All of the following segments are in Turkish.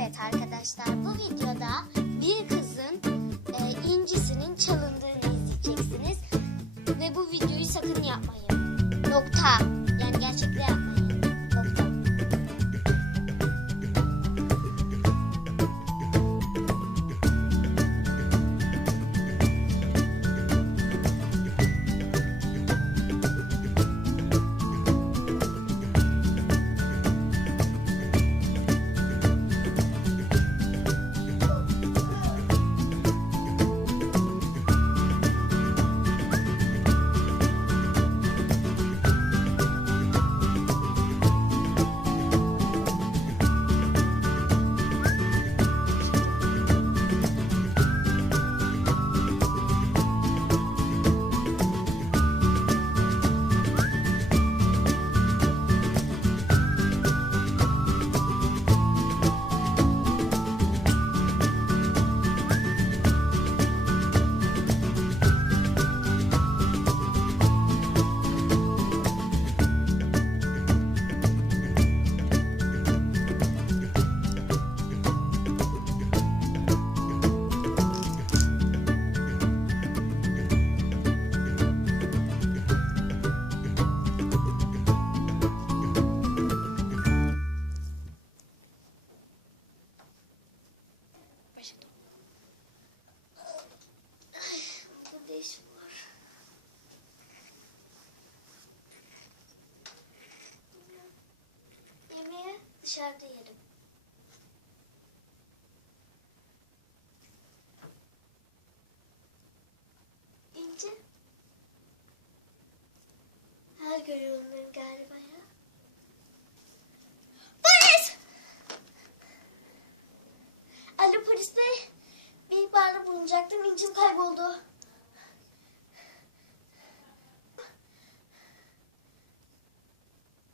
Evet arkadaşlar bu videoda bir kızın e, incisinin çalındığını izleyeceksiniz. Ve bu videoyu sakın yapmayın. Nokta. Yani gerçekte bulunacaktım. İncim kayboldu.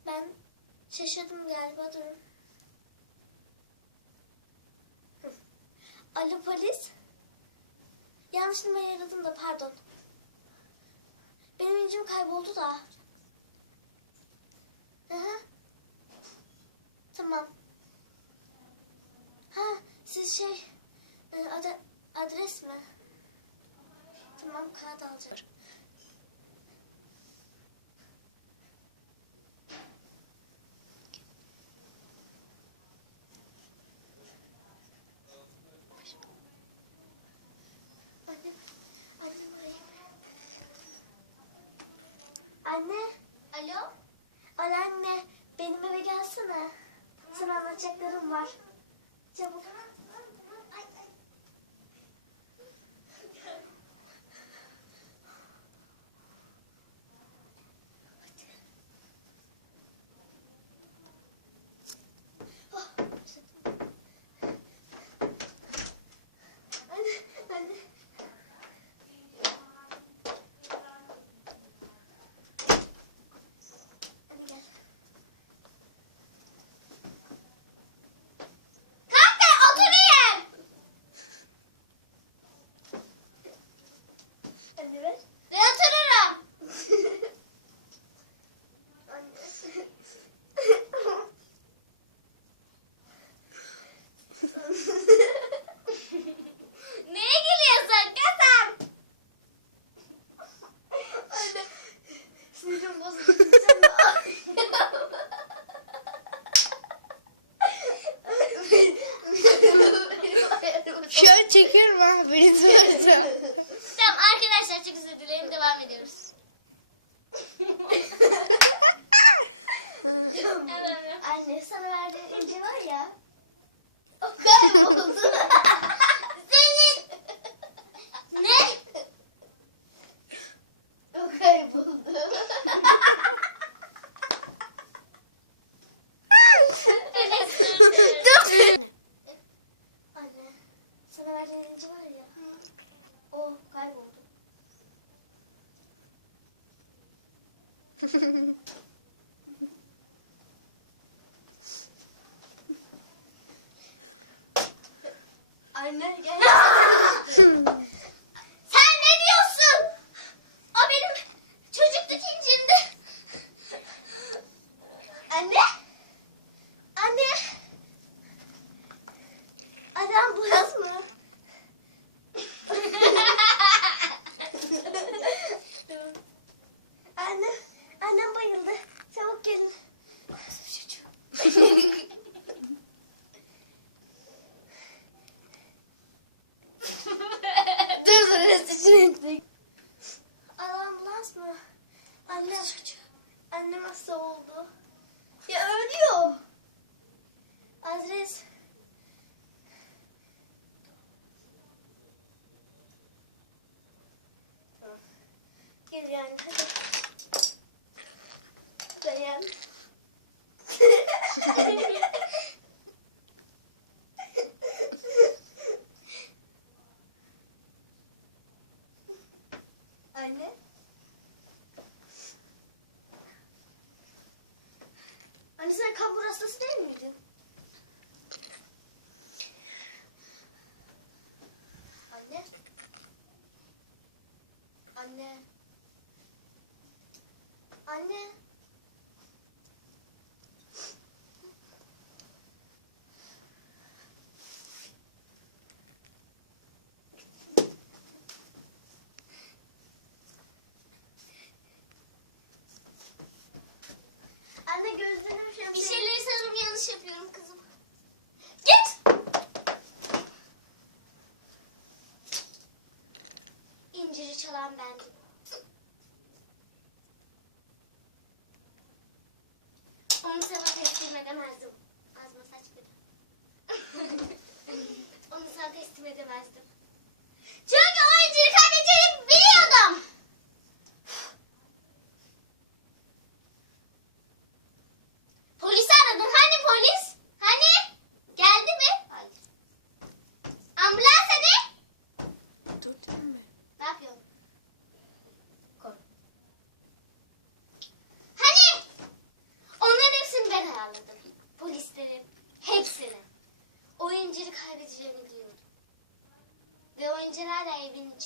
Ben şaşırdım galiba durun. Alo polis. Yanlış numarayı aradım da pardon. Benim incim kayboldu da. Hı. Tamam. Ha siz şey e, ad- adres mi? Tamam kağıt alacağım. Anne, annem arayayım. Anne. Alo? Alo anne, benim eve gelsene. Sana anlatacaklarım var. Çabuk. Ay, ay. Oh, Anne, anne. Hadi gel. Kanka oturayım. Hadi ver. Ve otururum. Neye gülüyorsun kızım? Anne. Sinirim bozuldu. Sen de Şöyle çekiyorum ha beni soracağım. Tamam arkadaşlar çok özür dilerim devam ediyoruz. Anne sana verdiğim ince var ya. O kayboldu. Senin. Ne? O kayboldu. Dur. Anne sana verdiğim ince var ya. O kayboldu. Anne gel. Dayan. Anne. Anne sen kabur hastası değil miydin? Anne. Anne. Anne çalan bendim. Onu sana teslim edemezdim. Az masaj gibi. Onu sana teslim edemezdim.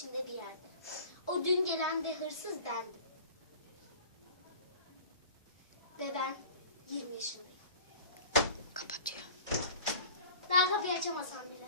İçinde bir yerde. O dün gelen de hırsız bendim. Ve ben 20 yaşındayım. Kapatıyor. Daha kapıyı açamasam bile.